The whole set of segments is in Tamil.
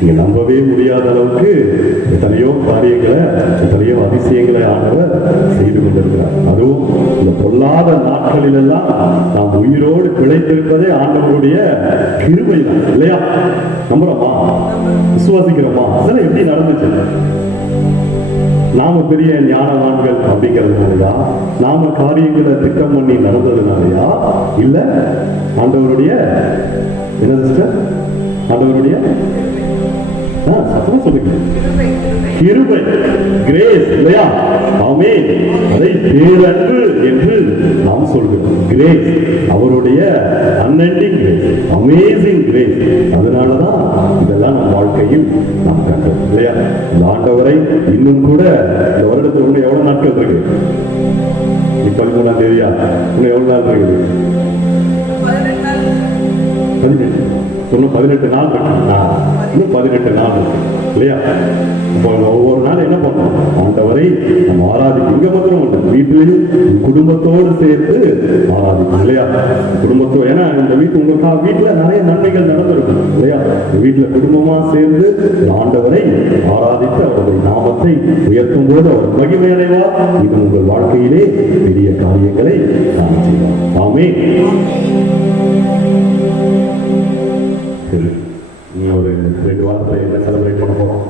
நீங்க நம்பவே முடியாத அளவுக்கு எத்தனையோ காரியங்களை, எத்தனையோ அதிசயங்களை ஆண்டவர் செய்து கொண்டிருக்கிறார். அதுவும் இந்த பொல்லாத நாட்களிலெல்லாம் நாம் உயிரோடு பிழைத்திருப்பதே ஆண்டவருடைய கிருபை தான், இல்லையா? நம்புறோமா? விசுவாசிக்கிறோமா? அதெல்லாம் எப்படி நடந்துச்சு? நாம பெரிய ஞானவான்கள் அப்படிங்கிறதுனாலயா, நாம காரியங்களை திட்டம் பண்ணி நடந்ததுனாலயா, இல்ல ஆண்டவருடைய என்ன சிஸ்டர், ஆண்டவருடைய சத்தமா சொல்லுங்க, கிருபை, கிரேஸ், இல்லையா? ஆமென். அதை பேரன்பு என்று நாம் சொல்கிறோம். கிரேஸ், அவருடைய அன்எண்டிங் கிரேஸ், அமேசிங் கிரேஸ். அதனாலதான் இதெல்லாம் நம் வாழ்க்கையில் நாம் கண்டோம், இல்லையா? இந்த ஆண்டவரை இன்னும் கூட இந்த வருடத்தில் இன்னும் எவ்வளவு நாட்கள் இருக்கு? 13ஆம் தேதியா? இன்னும் எவ்வளவு நாள் இருக்குது? 18 நாள் இருக்கு. இன்னும் 18 நாள் இருக்கு, இல்லையா? இப்போ ஒவ்வொரு நாள் என்ன பண்ணோம்? ஆண்டவரை நம்ம ஆராதிக்கும். இங்க மாத்திரம் உண்டு, வீட்டிலையும் குடும்பத்தோடு சேர்ந்து ஆராதிக்கணும் இல்லையா? குடும்பத்தோடு, ஏன்னா இந்த உங்க வீட்டுல நிறைய நன்மைகள் நடந்திருக்கும் இல்லையா? வீட்டுல குடும்பமா சேர்ந்து ஆண்டவரை ஆராதித்து அவருடைய நாமத்தை உயர்த்தும் போது அவர் மகிமை அடைவார். இது உங்கள் வாழ்க்கையிலே பெரிய காரியங்களை நான் செய்வார். ஆமென். நீ ஒரு 2 வாரத்தில் என்ன செலிப்ரேட் பண்ண போறோம்?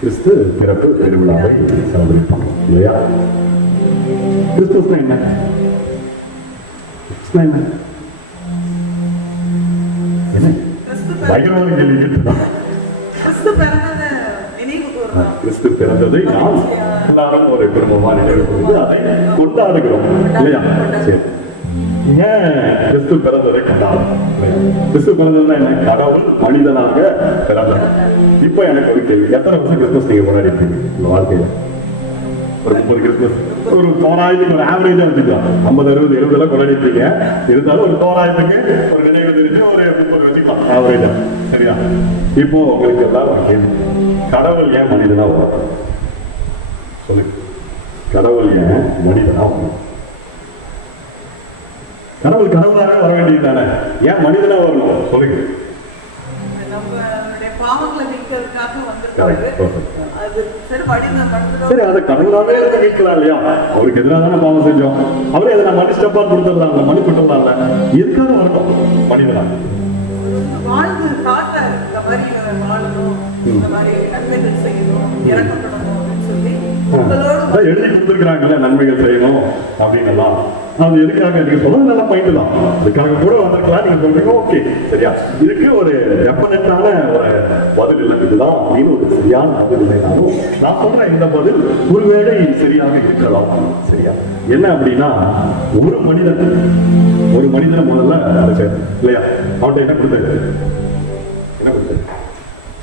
கிறிஸ்து பிறப்பு பெருவிழாவை செலிப்ரேட் பண்ணோம் இல்லையா? கிறிஸ்துவ என்ன? என்ன பயங்கரமான கேள்வி கேட்டுதான். கிறிஸ்து பிறந்ததை நாம் எல்லாரும் ஒரு குடும்பமா நினைவு கூர்ந்து அதை கொண்டாடுகிறோம் இல்லையா? சரி, ஏன் கிறிஸ்து பிறந்ததை கொண்டாடுறோம்? கிறிஸ்து பிறந்ததுன்னா என்ன? கடவுள் மனிதனாக பிறந்தார். இப்ப எனக்கு ஒரு கேள்வி, எத்தனை வருஷம் கிறிஸ்துமஸ் நீங்க கொண்டாடி இருக்கீங்க இந்த வாழ்க்கையில? ஒரு 30 கிறிஸ்துமஸ், ஒரு தோராயத்துக்கு ஒரு ஆவரேஜா வச்சுக்கலாம். 50, 60, 70 கொண்டாடி இருக்கீங்க. இருந்தாலும் ஒரு தோராயத்துக்கு ஒரு நினைவு தெரிஞ்சு ஒரு 30 வச்சுக்கலாம் ஆவரேஜா. சரியா? இப்போ உங்களுக்கு எல்லாம் ஒரு கேள்வி, கடவுள் ஏன் மனிதனா வரும்? சொல்லுங்க, கடவுள் ஏன் மனிதனா வரும்? கடவுள் கடவுளாக வர வேண்டியது தானே, ஏன் மனிதனா வரணும்? சொல்லுங்க. சரி, அதை கடவுளாவே மீட்கலாம் இல்லையா? அவருக்கு எதிராக தானே பாவம் செஞ்சோம், அவரே எதனா மனு ஸ்டெப்பா கொடுத்துடலாம், மனு கொடுத்துடலாம்ல. எதுக்காக வரணும் மனிதனா? எழுதி கொடுத்துருக்காங்கல்ல, நன்மைகள் செய்யணும் அப்படின்னு எல்லாம். அது எதுக்காக நீங்க சொல்ல நல்லா பாயிண்ட் தான், அதுக்காக கூட வந்திருக்கலாம். நீங்க சொல்றீங்க, ஓகே, சரியா? இதுக்கு ஒரு டெஃபினட்டான ஒரு பதில் இல்லை, இதுதான் அப்படின்னு ஒரு சரியான பதில் இல்லைனாலும் நான் சொல்றேன் இந்த பதில் ஒருவேளை சரியாக இருக்கலாம். சரியா? என்ன அப்படின்னா, ஒரு மனிதனை முதல்ல அழைச்சாரு இல்லையா? அவன்கிட்ட என்ன கொடுத்தாரு?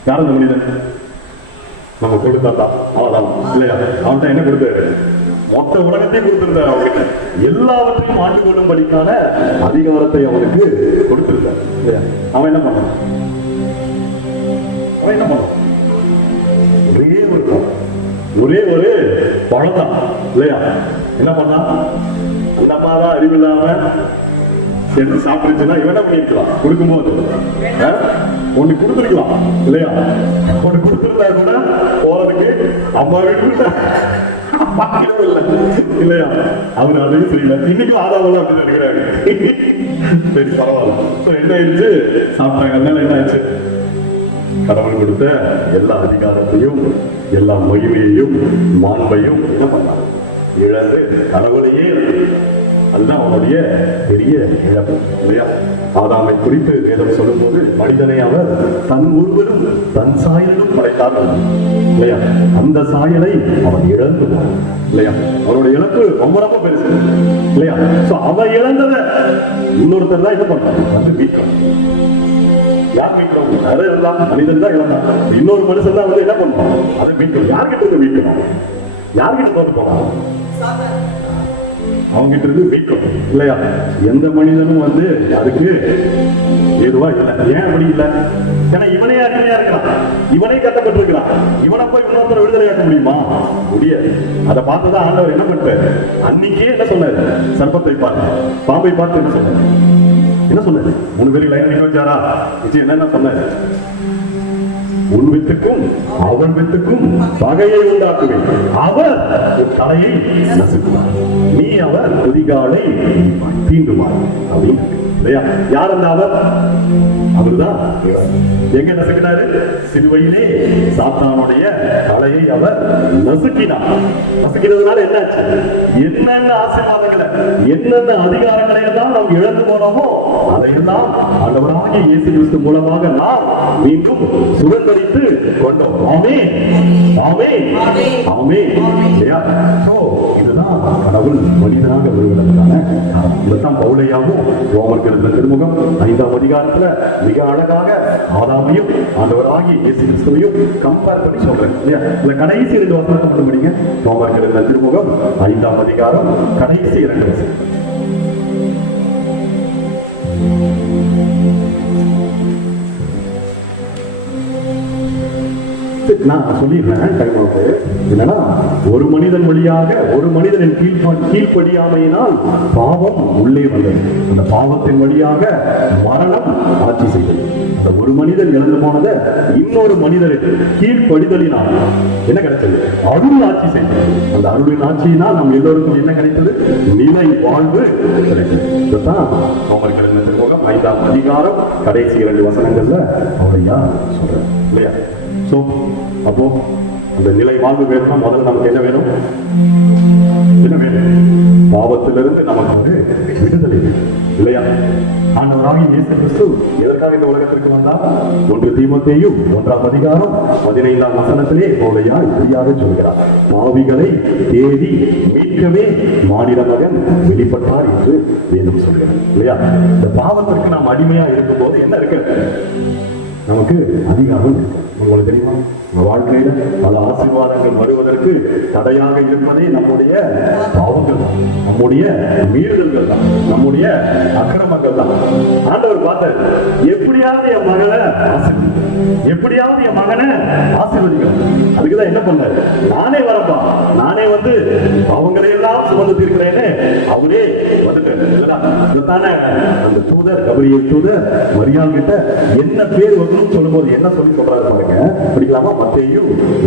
யார் அந்த மனிதன்? நம்ம கொடுத்தாத்தா, அவதான் இல்லையா? அவன்கிட்ட என்ன கொடுத்தாரு? மொத்த உலகத்தையும் கொடுத்திருந்தார். அவங்கிட்ட எல்லாவற்றையும் ஆண்டு கொள்ளும்படிக்கான அதிகாரத்தை அவனுக்கு கொடுத்திருந்தார் இல்லையா? அவன் என்ன பண்ணான்? ஒரே ஒரு பழம் இல்லையா? என்ன பண்ணா? அந்த அம்மாதான் அறிவில்லாம சேர்ந்து சாப்பிடுச்சுன்னா இவன் என்ன பண்ணிருக்கலாம்? கொடுக்கும்போது ஒண்ணு கொடுத்துருக்கலாம் இல்லையா? ஒண்ணு கொடுத்துருந்தா கூட போறதுக்கு அம்மா வீட்டு இல்லையா? அவரு அதையும் செய்யல. இன்னைக்கும் ஆதாரம் அப்படின்னு இருக்கிறாரு. சரி, பரவாயில்ல. என்ன ஆயிடுச்சு? சாப்பிட்டாங்க. அதனால என்ன ஆயிடுச்சு? கடவுள் கொடுத்த எல்லா அதிகாரத்தையும் எல்லா மகிமையையும் மாண்பையும் என்ன பண்ணாங்க? இழந்து கடவுளையே. அதுதான் அவனுடைய பெரிய இழப்பு இல்லையா? ஆதாமை குறித்து வேதம் சொல்லும் போது, மனிதனை அவர் தன் ஒருவரும் தன் சாயலும் படைத்தார் இல்லையா? அந்த சாயலை அவன் இழந்துட்டான் இல்லையா? அவனுடைய இழப்பு ரொம்ப ரொம்ப பெருசு இல்லையா? அவன் இழந்ததை இன்னொருத்தர் தான் என்ன பண்றான்? வந்து மீட்கணும். யார் மீட்கணும்? மனிதன் தான் இழந்தான். இன்னொரு மனுஷன் தான் வந்து என்ன பண்ணுவான்? அதை மீட்கணும். யார்கிட்ட இருந்து மீட்கணும்? யார்கிட்ட போட்டு போனான்? அவங்கிட்ட இருந்து மீட்கணும் இல்லையா? எந்த மனிதனும் வந்து அதுக்கு ஏதுவா இல்லை. ஏன் அப்படி இல்லை? ஏன்னா இவனே அடிமையா இருக்கிறான், இவனே கட்டப்பட்டிருக்கிறான். இவனை போய் இன்னொருத்தர விடுதலையாக்க முடியுமா? முடியாது. அதை பார்த்துதான் ஆண்டவர் என்ன பண்ணிட்டாரு? அன்னைக்கே என்ன சொன்னாரு? சர்ப்பத்தை பார்த்து, பாம்பை பார்த்து என்ன சொன்னாரு? 3 பேருக்கு லைன் நிக்க வச்சாரா? என்ன சொன்னாரு? உன் வித்துக்கும் அவன் வித்துக்கும் பகையை உண்டாக்குவேன், அவர் தலையை நசுக்குவார், நீ அவர் குதிகாலை தீண்டுவார் அப்படின்னு இல்லையா? யார் அந்த அவர்? அவர்தான். எங்க நசுக்கினாரு? சிலுவையிலே சாத்தானுடைய தலையை அவர் நசுக்கினார். நசுக்கினதுனால என்னாச்சு? என்னென்ன ஆசீர்வாதங்களை, என்னென்ன அதிகாரங்களை எல்லாம் நாம் இழந்து போனோமோ அதையெல்லாம் ஆண்டவராகிய இயேசு கிறிஸ்து மூலமாக நாம் மீண்டும் சுதந்திரித்து கொண்டோம். ஆமென், ஆமென், ஆமென். இல்லையா? இதுதான் கடவுள் மனிதனாக வருவதற்கான இதுதான் பவுலையாவும் ரோமர் எழுதின திருமுகம் 5ஆம் அதிகாரத்துல மிக அழகாக ஆதாமையும் ஆண்டவராகிய இயேசு கிறிஸ்துவையும் கம்பேர் பண்ணி சொல்றேன் இல்லையா? இல்ல கடைசி 2 வசனத்தை மட்டும் படிங்க. ரோமர் எழுதின திருமுகம் 5ஆம் அதிகாரம் கடைசி 2 வசனம். நான் சொல்லிடுறேன் டைமாவுக்கு. என்னன்னா, ஒரு மனிதன் வழியாக ஒரு மனிதனின் கீழ்ப்படியாமையினால் பாவம் உள்ளே வந்தது. அந்த பாவத்தின் வழியாக மரணம் ஆட்சி செய்தது. அந்த ஒரு மனிதன் இறந்து போனதை இன்னொரு மனிதருக்கு கீழ்ப்படிதலினால் என்ன கிடைச்சது? அருள் ஆட்சி செய்தது. அந்த அருளின் ஆட்சியினால் நம் எல்லோருக்கும் என்ன கிடைத்தது? நிலை வாழ்வு கிடைத்தது. இதுதான் அவங்களுக்கு இருந்த திருமுகம் 5ஆம் அதிகாரம் கடைசி 2 வசனங்கள்ல அவரையா சொல்றேன் இல்லையா? சோ அப்போ அந்த நிலை வாழ்வு வேணும்னா முதல்ல நமக்கு என்ன வேணும்? என்ன வேணும்? பாவத்திலிருந்து நமக்கு ஒரு விடுதலை வேணும் இல்லையா? ஆண்டவராகிய இயேசு கிறிஸ்து எதற்காக இந்த உலகத்திற்கு வந்தார்? 1 தீமோத்தேயு 1ஆம் அதிகாரம் 15ஆம் வசனத்திலே அவரையா இப்படியாக சொல்கிறார், பாவிகளை தேடி மீட்கவே மானிட மகன் வெளிப்பட்டார் என்று வேதம் சொல்கிறார் இல்லையா? இந்த பாவத்திற்கு நாம் அடிமையா இருக்கும் போது என்ன இருக்கு? நமக்கு அதிகாரம் இருக்கு. உங்களுக்கு தெரியுமா, நம்ம வாழ்க்கையில பல ஆசீர்வாதங்கள் வருவதற்கு தடையாக இருப்பதே நம்முடைய பாவங்கள் தான், நம்முடைய மீறுதல்கள் தான், நம்முடைய அக்கிரமங்கள் தான். ஆண்டவர் பார்த்தார், எப்படியாவது என் மகனை எப்படியாவது என் மகனை ஆசீர்வதிக்கணும். அதுக்குதான் என்ன பண்ணாரு? நானே வரப்பா, நானே வந்து அவங்களை எல்லாம் சுமந்து தீர்க்கிறேன்னு அவரே வந்துட்டாரு. அந்த தூதர் கபிரியேல் தூதர் மரியாள் கிட்ட என்ன பேர் வரணும்னு சொல்லும் போது என்ன சொல்லி சொல்றாரு பாருங்க. படிக்கலாமா? மத்தேயு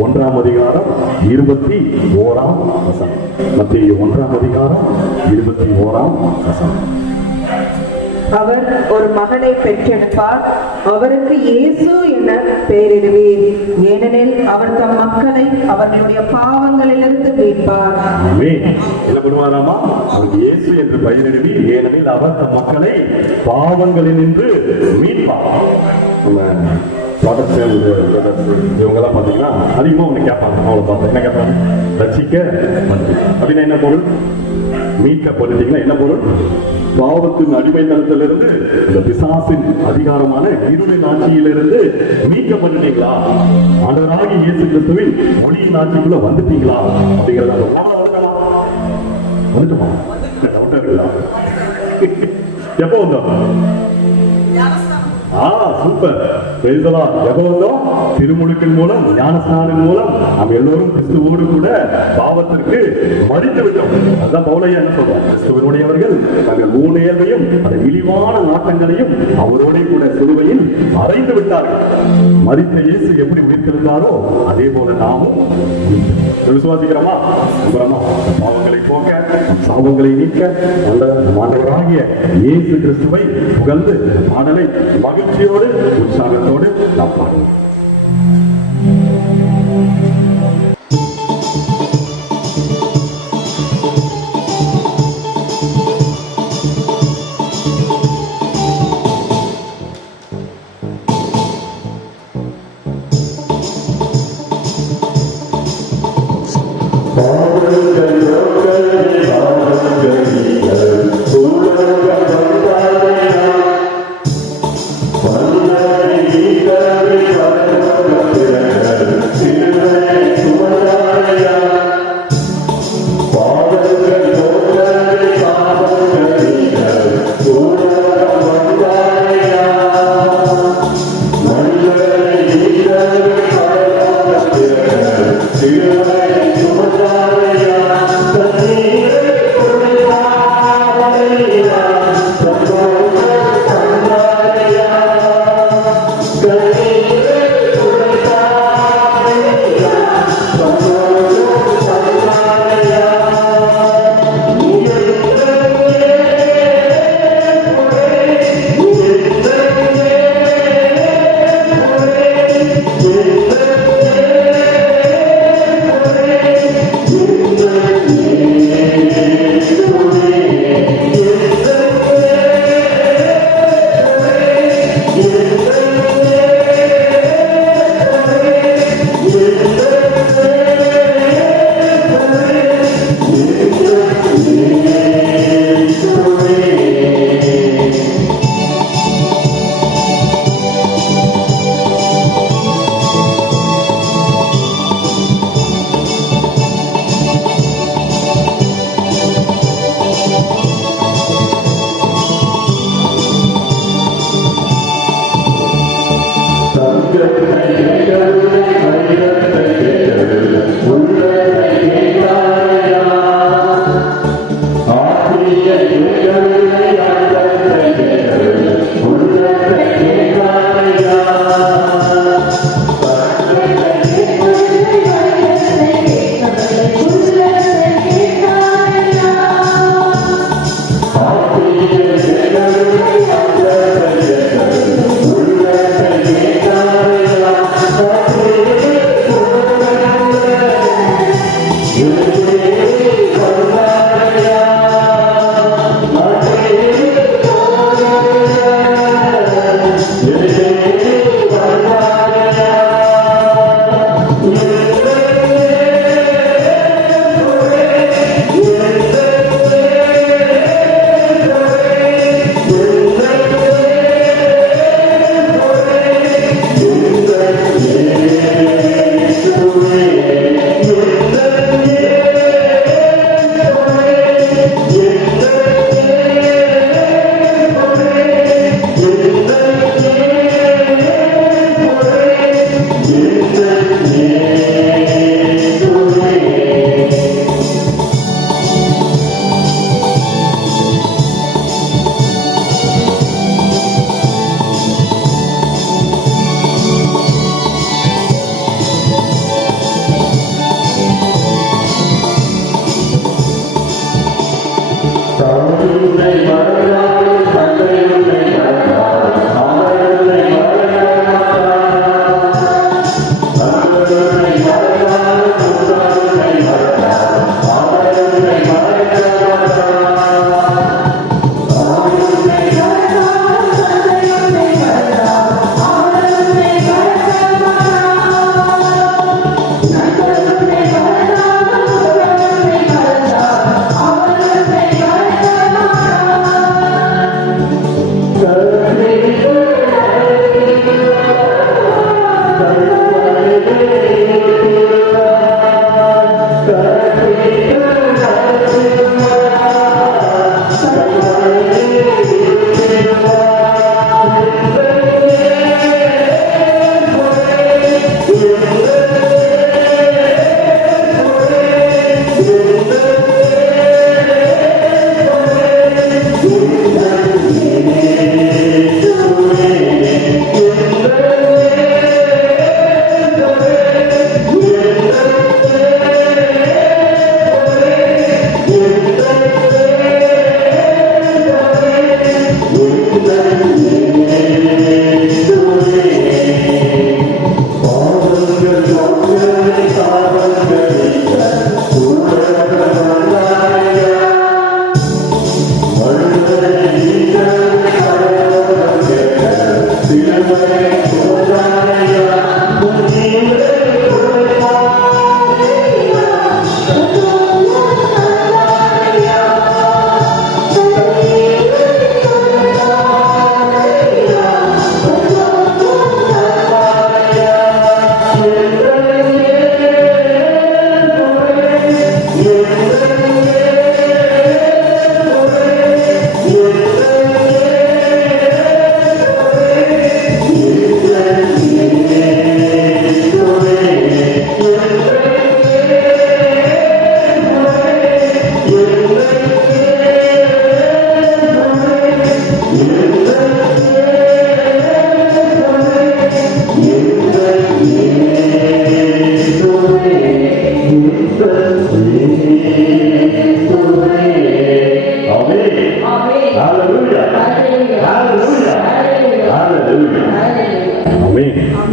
1ஆம் அதிகாரம் 21ஆம் வசனம். மத்தேயு 1ஆம் அதிகாரம் 21ஆம் வசனம். அவர் ஒரு மகனை பெற்றெடுப்பார், அவருக்கு இயேசு என பெயரிடுவீர், ஏனெனில் அவர் தம் மக்களை அவர்களுடைய பாவங்களிலிருந்து மீட்பார். என்ன பண்ணுவாராமா? அவருக்கு இயேசு என்று பெயரிடுவீர், ஏனெனில் அவர் தம் மக்களை பாவங்களினின்று மீட்பார். இவங்கெல்லாம் பாத்தீங்கன்னா அதிகமா ஒண்ணு கேட்பாங்க. அவளை பார்த்தா என்ன கேட்பாங்க? ரட்சிக்க அப்படின்னா என்ன பொருள்? மீட்கப்பட்டுட்டீங்கன்னா என்ன பொருள்? பாவத்தின் அடிமைத்தனத்திலிருந்து இந்த பிசாசின் அதிகாரமான இருளின் ஆட்சியிலிருந்து மீட்கப்பட்டுட்டீங்களா? ஆண்டவராகிய இயேசு கிறிஸ்துவின் ஒளியின் ஆட்சிக்குள்ள வந்துட்டீங்களா? அப்படிங்கிறத வந்துட்டுமா? எப்போ வந்தோம்? சூப்பர். எப்போ வந்தோம்? திருமுழுக்கின் மூலம், ஞானஸ்நானின் மூலம் நாம் எல்லோரும் கிறிஸ்துவோடு கூட பாவத்திற்கு மரித்து விட்டோம். அதான் பவுலையா என்ன சொல்றார்? கிறிஸ்துவனுடையவர்கள் தங்கள் ஊழியர்களையும் அந்த இழிவான நாட்டங்களையும் அவரோட கூட சிலுவையில் அறைந்து விட்டார்கள். மரித்த இயேசு எப்படி உயிர்த்தெழுந்தாரோ அதே போல நாமும் விசுவாசிக்கிறோமா? பாவங்களை போக்க, சாபங்களை நீக்க ஆண்டவராகிய இயேசு கிறிஸ்துவை புகழ்ந்து பாடலை மகிழ்ச்சியோடு உற்சாகத்தோடு நாம் பாடுவோம். Thank you.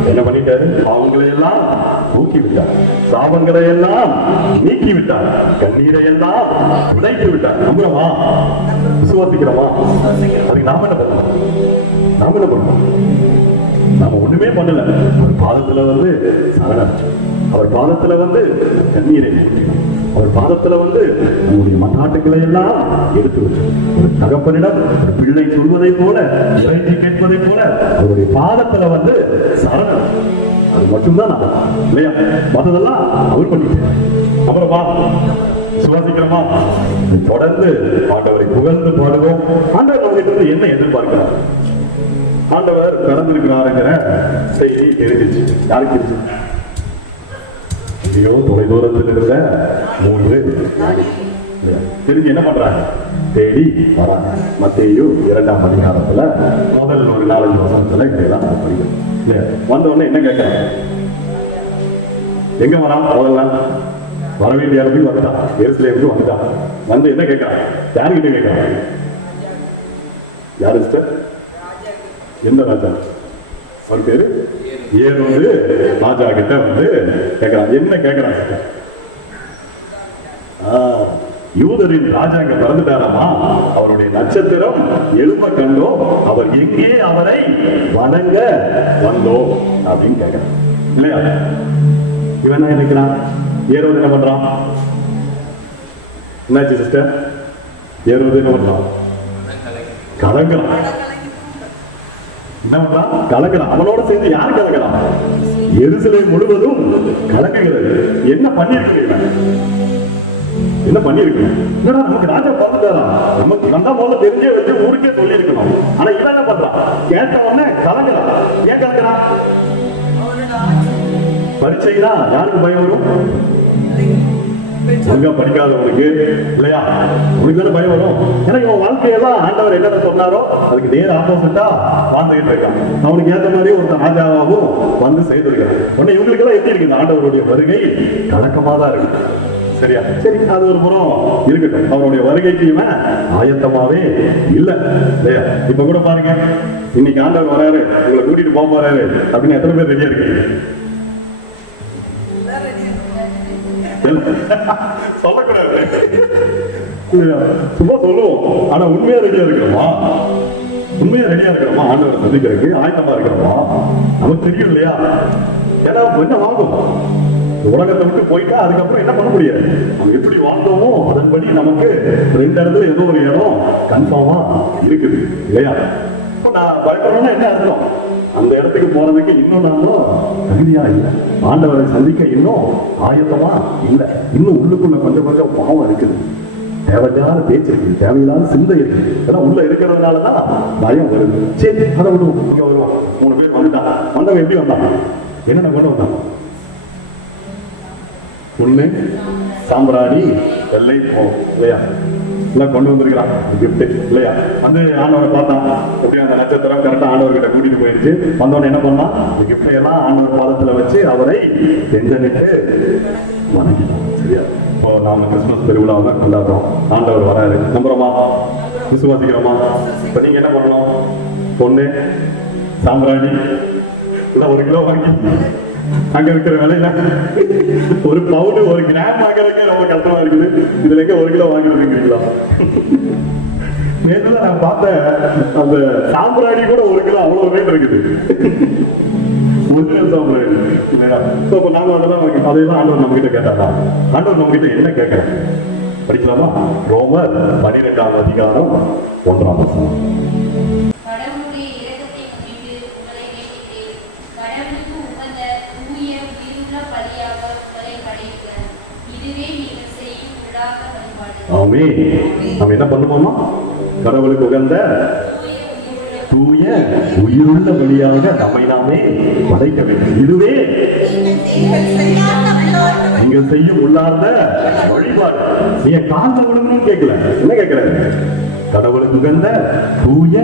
என்ன பண்ணிட்டாரு? பாவங்களை எல்லாம் ஊக்கி விட்டார், சாபங்களை எல்லாம் நீக்கி விட்டார், கண்ணீரை எல்லாம் உடைத்து விட்டார். நம்புறோமா? விசுவாசிக்கிறோமா? அதுக்கு நாம என்ன பண்ணணும்? நாம என்ன பண்ணணும்? நாம ஒண்ணுமே பண்ணல. அவர் பாதத்துல வந்து சரணம், அவர் பாதத்துல வந்து கண்ணீரை, அவர் பாதத்துல வந்து நம்முடைய மன்னாட்டுகளை எல்லாம் எடுத்து வச்சு, ஒரு தகப்பனிடம் ஒரு பிள்ளை சொல்வதை போல, இறைச்சி கேட்பதை போல அவருடைய பாதத்துல வந்து சரணம். அது மட்டும்தான் நான் இல்லையா? மற்றதெல்லாம் அவர் பண்ணிட்டேன். அப்புறமா சுவாசிக்கிறோமா? தொடர்ந்து ஆண்டவரை புகழ்ந்து பாடுவோம். ஆண்டவர் நம்மகிட்ட என்ன எதிர்பார்க்கிறார்? ஆண்டவர் கடந்திருக்கிறாருங்கிற செய்தி தெரிஞ்சிச்சு. யாருக்கு தெரிஞ்சு? தொலைதூரத்தில் இருந்த 3 தெரிஞ்சு என்ன பண்றாங்க? தேடி வராங்க. மத்தேயு 2ஆம் அதிகாரத்துல முதல் ஒரு 4 வசனத்துல இதெல்லாம் படிக்கிறோம். வந்த உடனே என்ன கேட்கறாங்க? எங்க வரான்? முதல்ல வர வேண்டிய இடத்துக்கு வந்துட்டான், எருசலேமுக்கு வந்துட்டான். வந்து என்ன கேட்கறான்? யாருக்கிட்ட கேட்கறான்? யாரு சிஸ்டர்? எந்த ராஜா? அவர் பேரு ஏரோது ராஜா கிட்ட வந்து கேட்கிறான். என்ன கேட்கிறான்? யூதரின் ராஜா அங்க பிறந்துட்டாராமா, அவருடைய நட்சத்திரம் எழும்ப கண்டோம், அவர் எங்கே அவரை வணங்க வந்தோம் அப்படின்னு கேட்கிறான். இல்லையா? இவன் என்ன நினைக்கிறான்? ஏரோது என்ன பண்றான்? என்னாச்சு சிஸ்டர்? ஏரோது என்ன பண்றான்? கலங்குறான். என்ன பண்றான்? கலக்கிறான். அவனோட சேர்ந்து யார் கலக்கிறான்? எருசலேம் முழுவதும் கலக்குகிறது. என்ன பண்ணிருக்கிறீங்க? என்ன பண்ணிருக்கணும்? என்னடா நமக்கு ராஜா பார்த்துட்டாரா? நமக்கு வந்தா முதல்ல தெரிஞ்சே வச்சு ஊருக்கே சொல்லி இருக்கணும். ஆனா இவன் என்ன பண்றான்? கேட்ட உடனே கலக்கிறான். ஏன் கலக்கிறான்? பரீட்சைனா யாருக்கு பயம் வரும்? ஒழுங்கா படிக்காதவனுக்கு இல்லையா? உனக்கு தானே பயம் வரும். ஏன்னா இவன் வாழ்க்கையெல்லாம் ஆண்டவர் என்னென்ன சொன்னாரோ அதுக்கு நேர் ஆப்போசிட்டா வாழ்ந்துகிட்டு இருக்கான். அவனுக்கு ஏற்ற மாதிரி ஒரு ராஜாவாகவும் வந்து செய்திருக்கான். உடனே இவங்களுக்கு எல்லாம் எப்படி இருக்குது? ஆண்டவருடைய வருகை கலக்கமா தான் இருக்கு. சரியா? சரி, அது ஒரு புறம் இருக்கட்டும். அவருடைய வருகைக்கு இவன் ஆயத்தமாவே இல்ல இல்லையா? இப்ப கூட பாருங்க, இன்னைக்கு ஆண்டவர் வராரு, உங்களை கூட்டிட்டு போக போறாரு அப்படின்னு எத்தனை பேர் ரெடியா இருக்கீங்க? சொல்லக்கூடாது, சும்மா சொல்லுவோம். ஆனா உண்மையா ரெடியா இருக்கிறோமா? உண்மையா ரெடியா இருக்கிறோமா? ஆண்டவரை சந்திக்கிறதுக்கு ஆயத்தமா இருக்கிறோமா? நமக்கு தெரியும் இல்லையா? ஏன்னா கொஞ்சம் வாங்கும், உலகத்தை விட்டு போயிட்டா அதுக்கப்புறம் என்ன பண்ண முடியாது. நம்ம எப்படி வாழ்ந்தோமோ அதன்படி நமக்கு ரெண்டு இடத்துல ஏதோ ஒரு இடம் கன்ஃபார்மா இருக்குது இல்லையா? இப்போ நான் பயப்படுறேன்னா என்ன அர்த்தம்? அந்த இடத்துக்கு போறதுக்கு இன்னும் நாம தகுதியா இல்லை, ஆண்டவரை சந்திக்க இன்னும் ஆயத்தமா இல்லை, இன்னும் உள்ளுக்குள்ள கொஞ்சம் கொஞ்சம் பாவம் இருக்குது, தேவையான பேச்சு இருக்கு, தேவையில்லாத சிந்தை இருக்கு. ஏன்னா உள்ள இருக்கிறதுனாலதான் பயம் வருது. சரி, அதை விடுவோம். இங்க வருவோம், 3 பேர் வந்துட்டாங்க. வந்தவங்க எப்படி வந்தாங்க? என்னென்ன கொண்டு வந்தாங்க? ஒண்ணு சாம்பிராணி, வெள்ளை இல்லையா, எல்லாம் கொண்டு வந்திருக்கிறான் கிஃப்ட் இல்லையா? வந்து ஆண்டவரை பார்த்தான், எப்படி அந்த நட்சத்திரம் கரெக்டா ஆண்டவர்கிட்ட கூட்டிட்டு போயிடுச்சு. வந்தவன என்ன பண்ணான்? இந்த கிஃப்டை எல்லாம் ஆண்டவர் பாதத்துல வச்சு அவரை தெஞ்சனிட்டு வணங்கிட்டான். சரியா? இப்போ நாம கிறிஸ்துமஸ் பெருவிழாவை தான் கொண்டாடுறோம். ஆண்டவர் வராரு, நம்புறோமா? விசுவாசிக்கிறோமா? இப்ப நீங்க என்ன பண்ணணும்? பொண்ணு சாம்பிராணி எல்லாம் 1 கிலோ வாங்கி அங்க இருக்கிற விலையில 1 பவுண்டு 1 கிராம் வாங்குறதுக்கே ரொம்ப கஷ்டமா இருக்குது. இதுல எங்க 1 கிலோ வாங்கிட்டு இருக்கீங்களா? நேற்றுல நான் பார்த்தேன், அந்த சாம்பிராணி கூட 1 கிலோ அவ்வளவு ரேட் இருக்குது. ஒரிஜினல் சாம்பிராணி. நாம அதைதான் ஆண்டவர் நம்ம கிட்ட கேட்டாரா? ஆண்டவர் நம்ம கிட்ட என்ன கேட்கிறோம்? படிக்கலாமா? ரோமர் 12ஆம் அதிகாரம் 1ஆம் வசனம். ஆமென். நம்ம என்ன பண்ணுவோமா? கடவுளுக்கு உகந்த தூய உயிருள்ள பலியாக நம்மை நாமே படைக்க வேண்டும். இதுவே நீங்க செய்யும் உள்ளார்ந்த வழிபாடு. நீங்க கால்ல விழுங்கணும்னு கேட்கல, என்ன கேட்கிறேன்? கடவுளுக்கு உகந்த தூய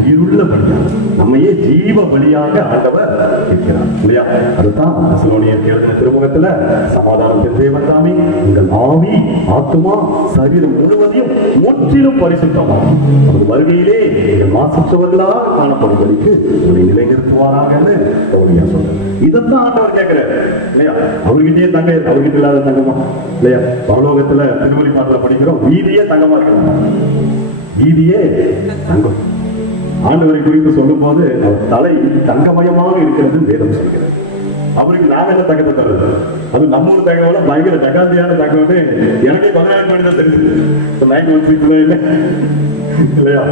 உயிருள்ள பலியாக நம்மையே ஜீவ பலியாக ஆண்டவர் இருக்கிறார் இல்லையா? அதுதான் தெசலோனியருக்கு எழுதின திருமுகத்துல சமாதானத்தின் தேவன் தாமே உங்கள் ஆவி, ஆத்துமா, சரீரம் முழுவதையும் முற்றிலும் பரிசுத்தமாகும் அவரது வருகையிலே நீங்கள் மாசற்றவர்களாக காணப்படுவதற்கு உங்களை நிலைநிறுத்துவாராங்கன்னு பவுலியா சொல்றார். இதைத்தான் ஆண்டவர் கேட்கிறார் இல்லையா? அவர்கிட்டயே தங்க, அவர்கிட்ட இல்லாத தங்கமா இல்லையா? பரலோகத்துல திருவள்ளி பாட்டில் படிக்கிறோம், வீதியே தங்கமா இருக்கணும், வீதியே தங்கம். ஆண்டவரை குறித்து சொல்லும் போது அவர் தலை தங்கமயமாக இருக்கிறது வேதம் சொல்கிறது. அவருக்கு நாம என்ன தங்கத்தை தருது? அது நம்ம ஒரு தகவல பயங்கர ஜகாந்தியான தகவல். எனக்கு 16 மணி தான் தெரிஞ்சு 916 இல்லை இல்லையா?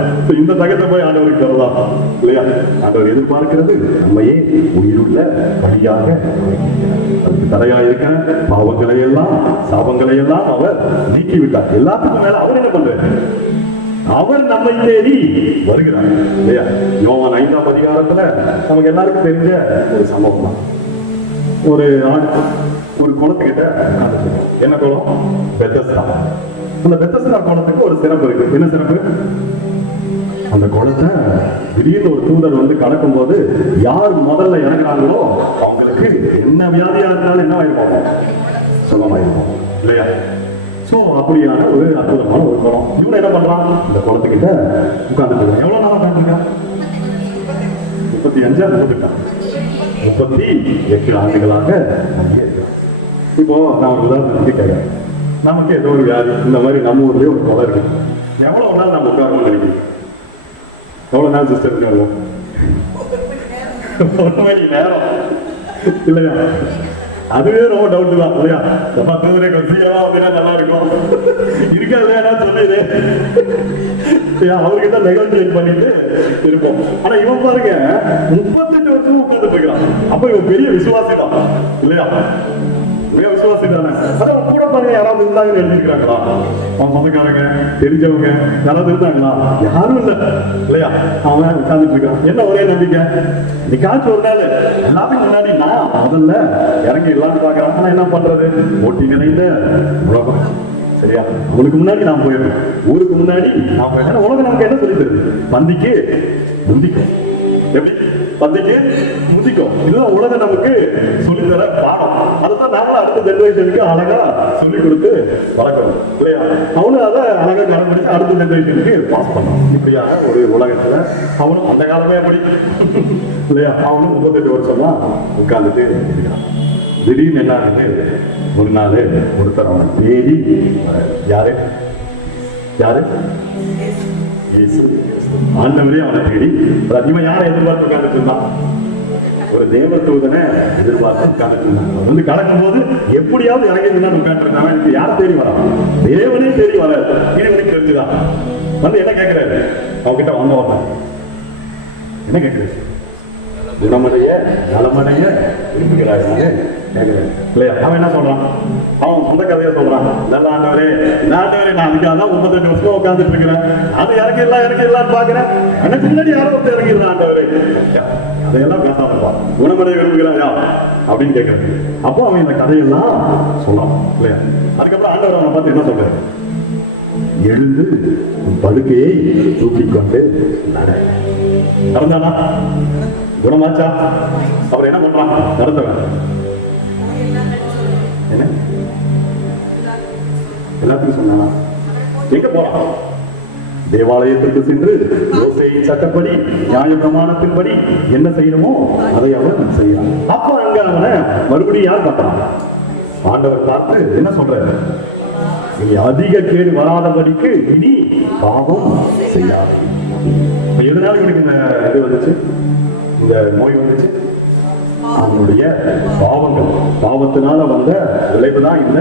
இந்த தகத்தை போய் ஆண்டவருக்கு தரலாம் இல்லையா? ஆண்டவர் எதிர்பார்க்கிறது நம்மையே உயிருள்ள வழியாக அதுக்கு தடையா இருக்க பாவங்களை எல்லாம் சாபங்களை எல்லாம் அவர் நீக்கிவிட்டார். எல்லாத்துக்கும் மேல அவர் என்ன பண்றாரு? அவர் நம்மை தேடி வருகிறார் இல்லையா? யோவான் 5ஆம் அதிகாரத்துல நமக்கு எல்லாருக்கும் தெரிஞ்ச ஒரு சம்பவம் தான். ஒரு குளத்துக்கிட்ட என்ன குளம்? பெத்தஸ்தா. அந்த பெத்தஸ்தா குளத்துக்கு ஒரு சிறப்பு இருக்கு. என்ன சிறப்பு? அந்த குளத்தை திடீர்னு ஒரு தூதர் வந்து கடக்கும் போது யார் முதல்ல இறங்குறாங்களோ அவங்களுக்கு என்ன வியாதியா இருந்தாலும் என்ன ஆயிருப்பாங்க? சுகமாயிருப்பாங்க இல்லையா? சோ அப்படியான ஒரு அற்புதமான ஒரு குளம். இவன் என்ன பண்றான்? இந்த குளத்துக்கிட்ட உட்கார்ந்து எவ்வளவு நாளா உட்காந்துருக்கான்? 35 38 ஆண்டுகளாக இப்போ நான் ஒரு உதாரணத்துக்கு கேட்கிறேன். நமக்கு ஏதோ ஒரு வியாதி, இந்த மாதிரி நம்ம ஊர்லயே ஒரு குளம் இருக்கு. எவ்வளவு நாள் நம்ம உட்காரணும் நினைக்கிறோம்? எவ்வளவு நாள் சிஸ்டர் இருக்காங்க? 1 மணி நேரம் இல்லையா? அதுவே ரொம்ப டவுட் தான் இல்லையா? நம்ம தூதரை கொஞ்சம் அப்படின்னா நல்லா இருக்கும் இருக்காது சொல்லிடு அவர்கிட்ட நெகோசியேட் பண்ணிட்டு இருப்போம். ஆனா இவன் பாருங்க 38 வருஷமும் உட்கார்ந்து போய்க்கிறான். அப்ப இவன் பெரிய விசுவாசி தான் இல்லையா? விசுவாசி தானே. அதான் கூட பாருங்க யாராவது இருந்தாங்கன்னு எழுதிருக்காங்களா? அவன் சொந்தக்காரங்க தெரிஞ்சவங்க யாராவது இருந்தாங்களா? யாரும் இல்ல இல்லையா? அவன் உட்கார்ந்துட்டு இருக்கான். என்ன ஒரே நம்பிக்கை? இன்னைக்காச்சும் ஒரு நாள் எல்லாத்துக்கும் முன்னாடி நான் முதல்ல இறங்கி எல்லாரும் பாக்குறான். ஆனா என்ன பண்றது? போட்டி நிறைந்த உலகம் சரியா? அவனுக்கு முன்னாடி நான் போயிருக்கேன், ஊருக்கு முன்னாடி நான் போயிருக்கேன். உலகம் நமக்கு என்ன சொல்லி தருது? பந்திக்கு முந்திக்கும். எப்படி பத்திக்கு முதிக்கும். இதுதான் உலகம் நமக்கு சொல்லித்தர பாடம். அதுதான் நாங்களும் அடுத்த ஜெனரேஷனுக்கு அழகா சொல்லி கொடுத்து வளர்க்கணும் இல்லையா? அவனும் அதை அழகா கடைபிடிச்சு அடுத்த ஜெனரேஷனுக்கு பாஸ் பண்ணணும். இப்படியான ஒரு உலகத்துல அவனும் அந்த காலமே அப்படி இல்லையா? அவனும் 38 வருஷம்லாம் உட்கார்ந்துட்டு இருக்கிறான். திடீர்னு என்ன ஆகுது? ஒரு நாள் ஒருத்தர் அவனை தேடி யாரு யாரு இயேசு. ஆண்டவரே அவனை தேடி இவன் யாரை எதிர்பார்த்து உட்கார்ந்துட்டு இருந்தான்? ஒரு தேவ தூதனை எதிர்பார்த்து உட்கார்ந்துட்டு இருந்தான். அவன் வந்து கடக்கும் போது எப்படியாவது இறங்கி இருந்தான் உட்கார்ந்து இருக்கான். எனக்கு யாரை தேடி வரான்? தேவனே தேடி வர இவனுக்கு தெரிஞ்சுதான் வந்து என்ன கேட்கிறாரு? அவன்கிட்ட வந்தவன் என்ன கேட்கிறாரு? குணமடைய நலமடைய விரும்புகிறாய் இல்லையா? அவன் என்ன சொல்றான்? அவன் சொந்த கதையை சொல்றான். நல்ல ஆண்டவரே நான் அதுக்காக தான் 38 வருஷம் உட்கார்ந்துட்டு இருக்கிறேன். அது இறங்கிடலான்னு பாக்குறேன். எனக்கு முன்னாடி யாரும் ஒருத்தர் இறங்கிடுறான். ஆண்டவரே அதையெல்லாம் பேசாமப்பா, குணமடைய விரும்புகிறாயா அப்படின்னு கேட்கறது. அப்போ அவன் இந்த கதையெல்லாம் சொன்னான் இல்லையா? அதுக்கப்புறம் ஆண்டவர் அவனை பார்த்து என்ன சொல்றாரு? எழுந்து படுக்கையை தூக்கிக்கொண்டு நடந்தானா? குணமாச்சா? அவர் என்ன பண்றான்? நடந்தவன் என்ன எல்லாத்துக்கும் சொன்னானா? எங்க போறான்? தேவாலயத்திற்கு சென்று மோசேயின் சட்டப்படி நியாய பிரமாணத்தின்படி என்ன செய்யணுமோ அதை அவன் செய்யறான். அப்ப அங்க அவனை மறுபடியும் யார் பார்த்தான்? ஆண்டவர் பார்த்து என்ன சொல்றாரு? நீ அதிக கேடு வராதபடிக்கு இனி பாவம் செய்யாது. எதனால இவனுக்கு இந்த இது வந்துச்சு? இந்த நோய் வந்துச்சு? அவனுடைய பாவத்தினால வந்த விளைவுதான் இந்த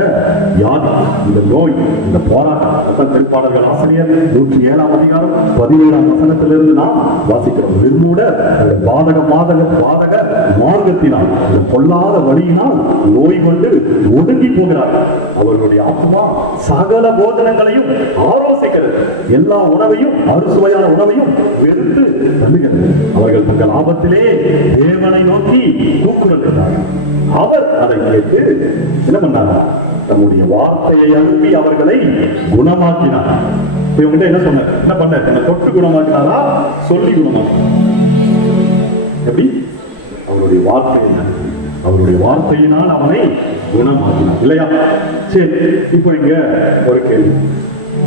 வியாதி, இந்த நோய், இந்த போராட்டம். திருப்பாடல்கள் ஆசிரியர் 107ஆம் அதிகாரம் 17ஆம் வசனத்திலிருந்து நாம் வாசிக்கிறோம். நிர்மூட பாதக மார்க்கத்தினால், இந்த பொல்லாத வழியினால் நோய் கொண்டு ஒடுங்கி போகிறார்கள். அவர்களுடைய ஆத்மா சகல போதனங்களையும் ஆலோசிக்கிறது, எல்லா உணவையும் அறுசுவையான உணவையும் வெறுத்து தள்ளுகிறது. அவர்கள் தங்கள் ஆபத்திலே தேவனை நோக்கி கூக்குரலிட்டார். அவர் அதை கேட்டு என்ன பண்ணார்? தம்முடைய வார்த்தையை அனுப்பி அவர்களை குணமாக்கினார். இவங்கிட்ட என்ன சொன்னார்? என்ன பண்ண? தன்னை தொட்டு குணமாக்கினாரா? சொல்லி குணமாக்கினார். எப்படி? அவருடைய வார்த்தையினால் அவனை குணமாக்கினார் இல்லையா? சரி, இப்போ இங்க ஒரு கேள்வி.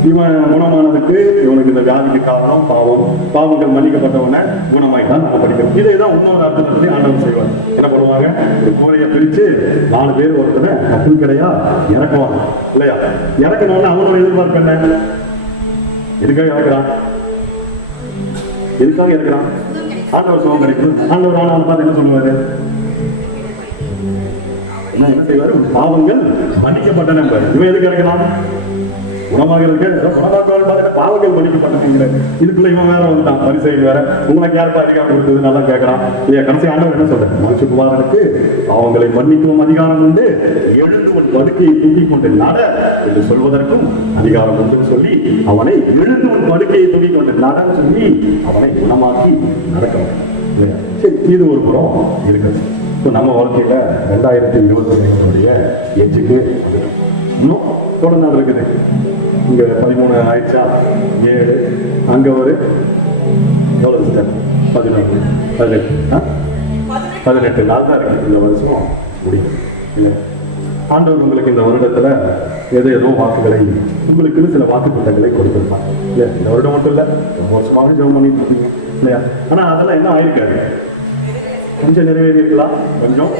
இவன் குணமானதுக்கு இவனுக்கு இந்த வியாதிக்கு காரணம் பாவங்கள் மன்னிக்கப்பட்டவன குணமாயிட்டான் நம்ம படிக்கிறோம். இதேதான் இன்னொரு அர்த்தத்தை ஆண்டவர் செய்வார். என்ன பண்ணுவாங்க? ஒரு கூரையை பிரிச்சு 4 பேர் ஒருத்தனை கட்டில் கிடையா இறக்குவாங்க இல்லையா? இறக்கணும்னு அவனோட எதிர்பார்ப்பு என்ன? எதுக்காக இறக்குறான்? ஆண்டவர் சுகம் கிடைக்கும். ஆண்டவர் ஆனவன் பார்த்து என்ன சொல்லுவாரு? என்ன செய்வாரு? பாவங்கள் மன்னிக்கப்பட்டன. இவன் எதுக்கு இறக்கலாம்? குணமாகிறதுக்கு பாவங்கள் மன்னிக்கப்பட்டன. இதுக்குள்ள இவன் வேற வந்துட்டான், பரிசேயன் வேற. உங்களுக்கு யாருக்கும் அதிகாரம் கொடுத்தது நல்லா கேட்கறான் இல்லையா? கடைசி ஆண்டவர் என்ன சொல்ற? மனுஷகுமாரனுக்கு அவங்களை மன்னிக்கவும் அதிகாரம் உண்டு, எழுந்து உன் படுக்கையை தூக்கிக் கொண்டு நட என்று சொல்வதற்கும் அதிகாரம் உண்டு சொல்லி அவனை எழுந்து உன் படுக்கையை தூக்கிக் கொண்டு நடன்னு சொல்லி அவனை குணமாக்கி நடக்கணும் இல்லையா? சரி, இது ஒரு புறம் இருக்குது. இப்போ நம்ம வாழ்க்கையில 2022 எச்சுக்கு இன்னும் தொடர்ந்து இருக்குது. இங்க 13 ஆயிடுச்சா? 7 அங்க ஒரு எவ்வளவு? 18 நாள் தான் இருக்கு. இந்த வருஷம் முடியும் இல்லை? ஆண்டவர் உங்களுக்கு இந்த வருடத்துல ஏதோ வாக்குகளை, உங்களுக்கு சில வாக்கு திட்டங்களை கொடுத்திருப்பாங்க இல்லையா? இந்த வருடம் மட்டும் இல்ல, ரொம்ப வருஷமாக ஜெபம் பண்ணிட்டு இருக்கீங்க இல்லையா? ஆனா அதெல்லாம் என்ன ஆயிருக்காரு? கொஞ்சம் நிறைவேறி இருக்கலாம், கொஞ்சம்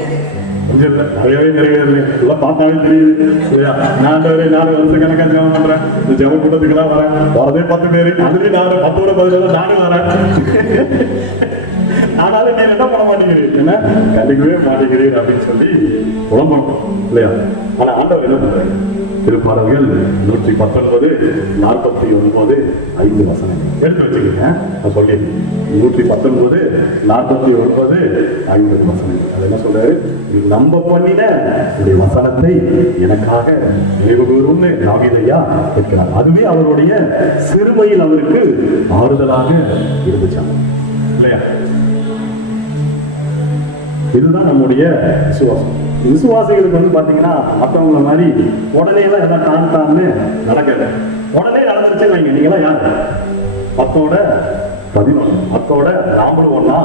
இல்லை, நிறையவே நிறைவேறல. எல்லாம் பார்த்தாவே தெரியுது இல்லையா? நான் 4 வருஷம் கணக்காக ஜெபம் பண்றேன். இந்த ஜெபம் கூட்டத்துக்குலாம் வரதே 10 பேரு, அதுலேயும் 10 பதில் நானும் வரேன். ஆனாலும் நீ என்ன பண்ண மாட்டேங்கிறீங்க, என்ன கண்டிக்கவே மாட்டேங்கிறீர் அப்படின்னு சொல்லி புலம்பணும் இல்லையா? ஆனா ஆண்டவர் என்ன பண்றாரு? திருப்பாடல்கள் 119, 49, 5 வசனங்கள் எடுத்து வச்சுக்கீங்க. நான் சொல்லி 119, 49, 50 வசனங்கள். அது என்ன சொல்றாரு? நம்ப பண்ணின உடைய வசனத்தை எனக்காக நினைவு கூறும்னு நாகிதையா இருக்கிறார். அதுவே அவருடைய சிறுமையில் அவருக்கு ஆறுதலாக இருந்துச்சாங்க இல்லையா? இதுதான் நம்முடைய விசுவாசம். விசுவாசிகளுக்கு வந்து பாத்தீங்கன்னா மற்றவங்கள மாதிரி உடனே எல்லாம் எல்லாம் தான்னு நடக்கல. உடனே நடந்துச்சுன்னு வைங்க, நீங்களாம் யாரு? 10ஓட 11, 10ஓட நாமளும் ஒண்ணா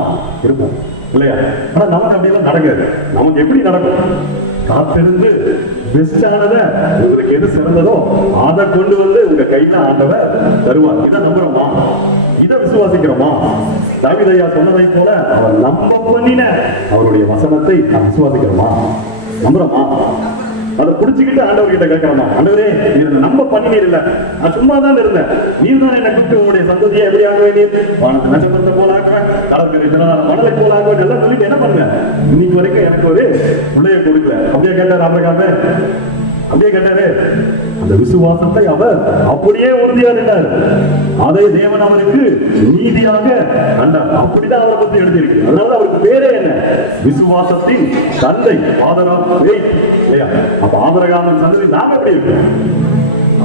இருப்போம் இல்லையா? ஆனா நமக்கு அப்படியெல்லாம் நடக்காது. நமக்கு எப்படி நடக்கும்? காத்திருந்து பெஸ்டானதை, உங்களுக்கு எது சிறந்ததோ அதை கொண்டு வந்து உங்க கையில ஆண்டவர் தருவார். இதை நம்புறோமா? இதை விசுவாசிக்கிறோமா? தாவீது ஐயா சொன்னதை போல அவர் நம்ப பண்ணின அவருடைய வசனத்தை நாம் விசுவாசிக்கிறோமா? நம்புறோமா? அதை புடிச்சுக்கிட்டு ஆண்டவர் கிட்ட கேட்கலாமா? ஆண்டவரே, இதை நம்ப பண்ணினீர் இல்ல, நான் சும்மா தான் இருந்தேன், நீர் தான் என்னை கூப்பிட்டு உங்களுடைய சந்ததியை எப்படி ஆக நீர் வானத்து நட்சத்திரத்தை போல ஆக்குவேன், கடற்கரை மணலை போல ஆக்குவேன் எல்லாம் சொல்லிட்டு என்ன பண்ணுங்க, இன்னைக்கு வரைக்கும் எனக்கு ஒரு பிள்ளைய கொடுக்கல. அப்படியே கேட்டார் ஆபிரகாமே, அப்படியே கேட்டாரு. அந்த விசுவாசத்தை அவர் அப்படியே உறுதியா இருந்தார். அதை தேவன் அவருக்கு நீதியாக கண்டார். அப்படிதான் அவரை பத்தி எழுதியிருக்கு. அதனால அவருக்கு பேரே என்ன? விசுவாசத்தின் தந்தை, ஃபாதர் ஆஃப் ஃபெய்த். இல்லையா? அப்ப ஆபிரகாமின் சந்ததி நாம எப்படி இருக்கோம்?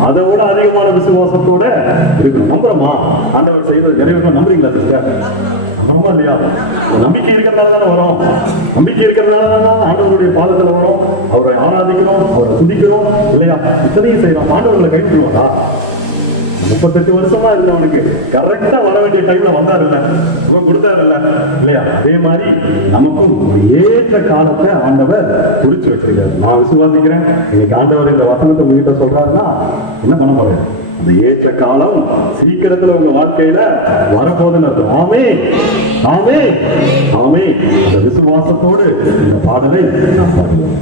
அதை விட அதிகமான விசுவாசத்தோட இருக்கணும். நம்புறோமா? ஆண்டவர் செய்தது நிறைவேற்ற நம்புறீங்களா சிஸ்டர்? ஆமா இல்லையா? நம்பிக்கை இருக்கிறதுனால தானே வரும். நம்பிக்கை இருக்கிறதுனால தான் ஆண்டவருடைய பாதத்துல வரும், அவரை ஆராதிக்கிறோம், அவரை துதிக்கிறோம். இல்லையா? இத்தனையும் செய்யறோம். ஆண்டவர்களை கைவிடுவாங்களா? 38 வருஷமா இருந்தவனுக்கு கரெக்டா வர வேண்டிய டைம்ல வந்தாரு இல்ல, கொடுத்தாரு இல்ல, இல்லையா? அதே மாதிரி நமக்கும் ஒரு ஏற்ற காலத்தை ஆண்டவர் குறிச்சு வச்சிருக்காரு. நான் விசுவாசிக்கிறேன், இன்னைக்கு ஆண்டவர் இந்த வசனத்தை உங்ககிட்ட சொல்றாருன்னா என்ன பண்ண போறேன்? அந்த ஏற்ற காலம் சீக்கிரத்துல உங்க வாழ்க்கையில வரப்போதுன்னு அர்த்தம். ஆமே, ஆமே, ஆமே. அந்த விசுவாசத்தோடு இந்த பாடலை நாம் பாடுவோம்.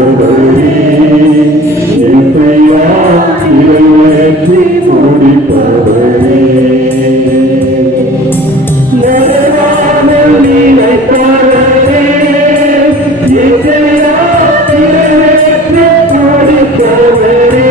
முடிப்பவரே இசையா நிறைவேற்றி முடிப்பவரே நிறைவாமல் நினைப்பவரே இசையா நிறைவேற்றி முடிப்பவரே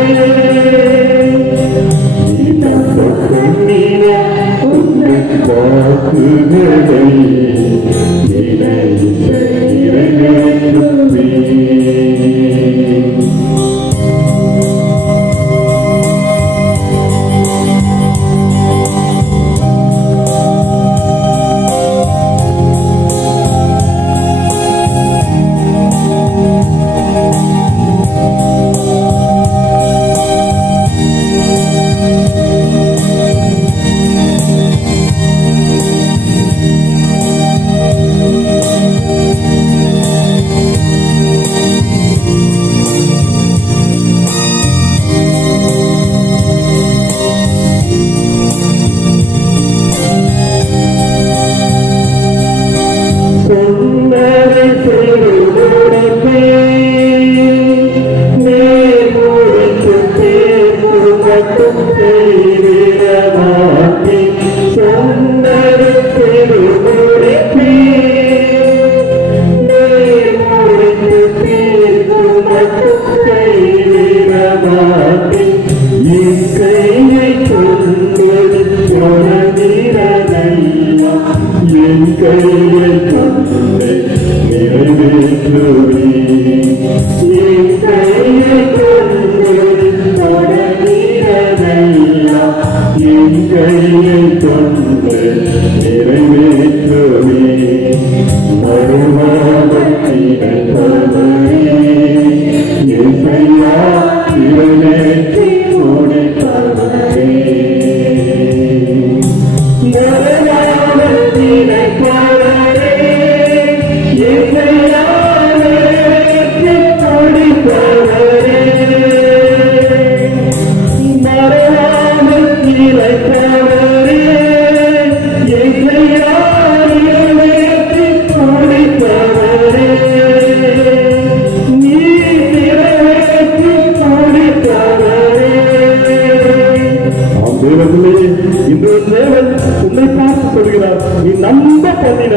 நீ நம்ப கண்ணீர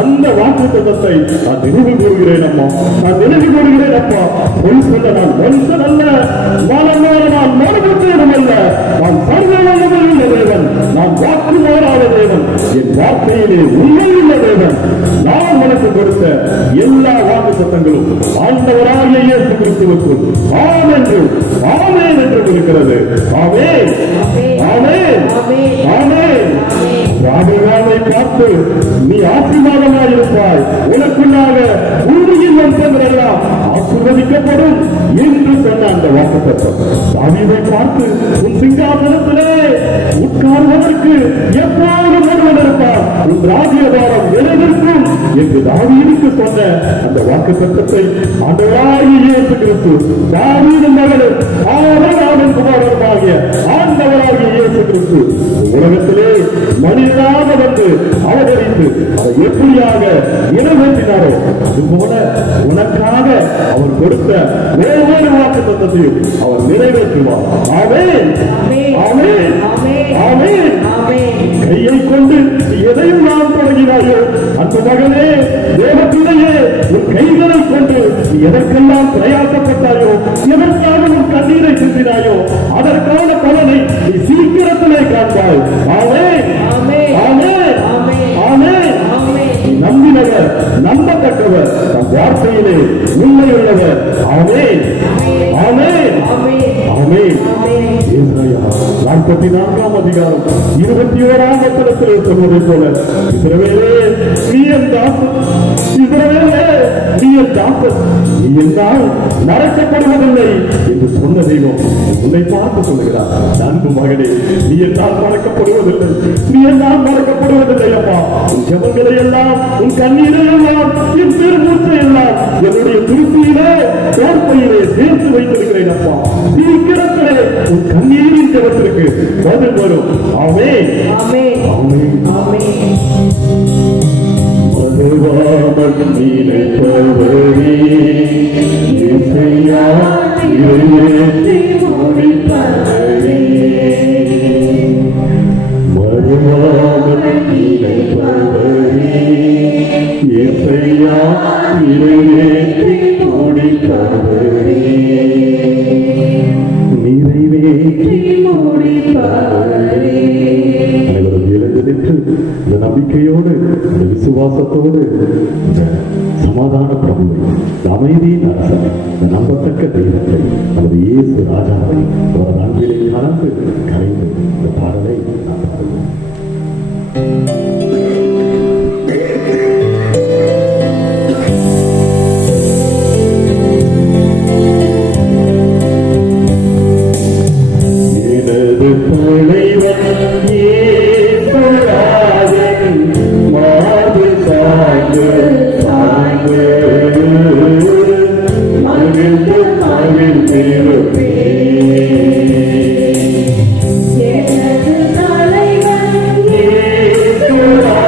உன்னை வாக்குகளை நீ ஆசீர்வாதமாயிருப்பாய், உனக்குள்ளாக பூமியில் வந்தவரெல்லாம் ஆசீர்வதிக்கப்படும் என்று சொன்ன அந்த வாக்குத்தத்தம் தாவீதை பார்த்து உன் சிங்காசனத்திலே உட்கார்வதற்கு எப்போதும் ஒருவன் இருப்பார், உன் ராஜ்யபாரம் நிலைநிற்கும் என்று தாவீதுக்கு சொன்ன அந்த வாக்குத்தத்தத்தை ஆண்டவராகிய இயேசு கிறிஸ்து தாவீதின் மகனும் ஆரோனாவின் குமாரனுமாகிய ஆண்டவராகிய இயேசு கிறிஸ்து உலகத்திலே மனிதனாக வந்து அவதரித்து அதை எப்படியாக நிறைவேற்றினாரோ அதுபோல உனக்காக அவர் கொடுத்த ஒவ்வொரு வாக்குத்தத்தத்தையும் அவர் நிறைவேற்றுவார். ஆமென், ஆமென், ஆமென். கையை கொண்டு எதையும் நாம் தொடங்கினாயோ அந்த மகனே தேவத்திலேயே உன் கைகளை கொண்டு எதற்கெல்லாம் பிரயாசப்பட்டாயோ, எதற்காக உன் கண்ணீரை சிந்தினாயோ அதற்கான பலனை நீ சீக்கிரத்திலே காண்பாய். ஆமென், ஆமென், ஆமென். நீ நம்பினவர், நம்பத்தக்கவர், தம் வார்த்தையிலே உண்மையுள்ளவர். ஆமென், ஆமென், ஆமென். 44ஆம் அதிகாரம் 21ஆம் வசனத்திலே சொல்வதை போல இஸ்ரவேலே நீ என் தாசன், இஸ்ரவேலே நீ என் தாசன், நீ என்னால் மறக்கப்படுவதில்லை என்று சொன்ன தெய்வம் உன்னை பார்த்து சொல்லுகிறார். அன்பு மகனே, நீ என்னால் மறக்கப்படுவதில்லை, நீ என்னால் மறக்கப்படுவதில்லை. அப்பா, உன் ஜெபங்களை எல்லாம், உன் கண்ணீரை எல்லாம், என் பெருமூச்சை எல்லாம் என்னுடைய திருப்தியிலே தோற்பையிலே சேர்த்து வைத்திருக்கிறேன். அப்பா, சீக்கிரத்திலே உன் கண்ணீரின் ஜெபத்திற்கு பதில் வரும். ஆமென், ஆமென், ஆமென். மறுவாமல் நினைப்பவரே இசையா நிறைவேற்றி முடிப்பவரே மறுவாமல் நினைப்பவரே இசையா நிறைவேற்றி முடிப்பவரே நிறைவேற்றி முடிப்பவரே. அனைவரும் எழுந்து நின்று இந்த நம்பிக்கையோடு இந்த விசுவாசத்தோடு இந்த சமாதான பிரபுவை இந்த அமைதியின் அரசன் இந்த நம்பத்தக்க தெய்வத்தை நமது இயேசு ராஜாவை அவரது அன்பிலே கலந்து கரைந்து இந்த பாடலை நாம் பாடுவோம். எனது தலைவன் இயேசுராஜன் மாது சாய்ந்து சாய்ந்து மகிழ்ந்து மகிழ்ந்திருப்பே. எனது தலைவன் இயேசுராஜன்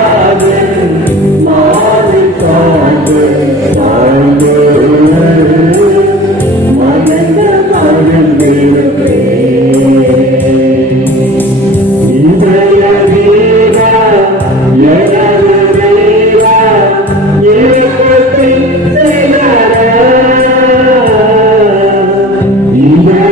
மாது சாய்ந்து சாய்ந்து மகிழ்ந்து மகிழ்ந்திருப்பே. Yeah.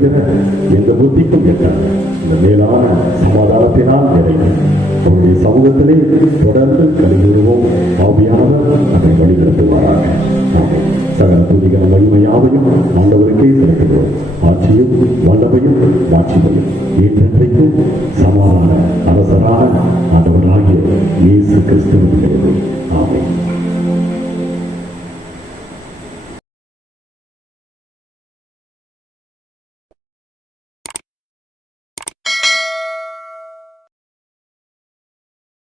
என்கிற எந்த புத்திக்கும் எட்டாது இந்த மேலான சமாதானத்தினால் நிறைந்து அவருடைய சமூகத்திலே தொடர்ந்து கலியுறுவோம். ஆவியானவர் நம்மை வழிநடத்துவாராக. சகல துதிகள் மகிமையாவையும் ஆண்டவருக்கே செலுத்துகிறோம். ஆட்சியும் வல்லமையும் மாட்சிமையும் என்றென்றைக்கும் சமாதான அரசரான ஆண்டவராகிய இயேசு கிறிஸ்துவின் ஆமென்.